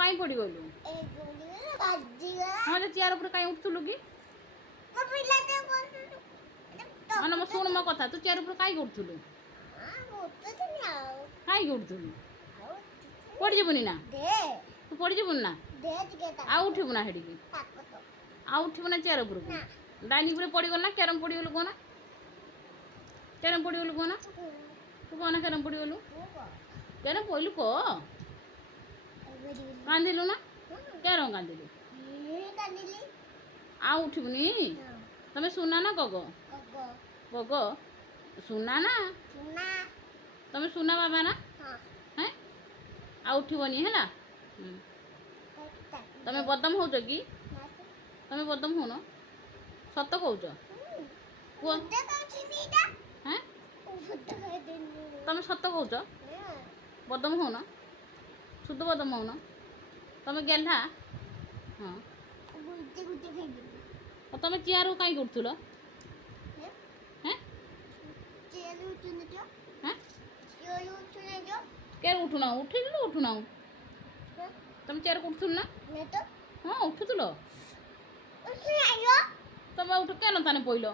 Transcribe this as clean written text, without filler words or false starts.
कहीं पड़ी गलु हाँ चेयर ऊपर कहीं उठुलु कि हाँ मो शुण मो कथा तू चेयर ऊपर कहीं उठुलु कहीं उठुलु पड़ जीवनी ना तू पड़ जीवनी ना आ उठबू ना हेड़ी आ उठबू ना चेयर ऊपर को डाइनिंग ऊपर पड़गल ना कैरम पड़गलु कहना कैरम पड़गलु कहना तू कहना कैरम पड़गलु कैरम पड़लु कह कांदिलु ना कैरम कांदिलु आ उठबुनी तमे सुना ना गग गग सुना ना तमे सुना बाबा ना हैं आ उठबनी है तमे बदम हो कि तमे बदम हो सत कौच हैं तमे सत कौच बदम हो शुद्ध बदम हो तमे गेल्हा हाँ तमे चेयर कहीं उठुल हैं क्या उठुना उठुना तुम चेयर उठुल ना हाँ उठुल तब उठ क्या ताने पइल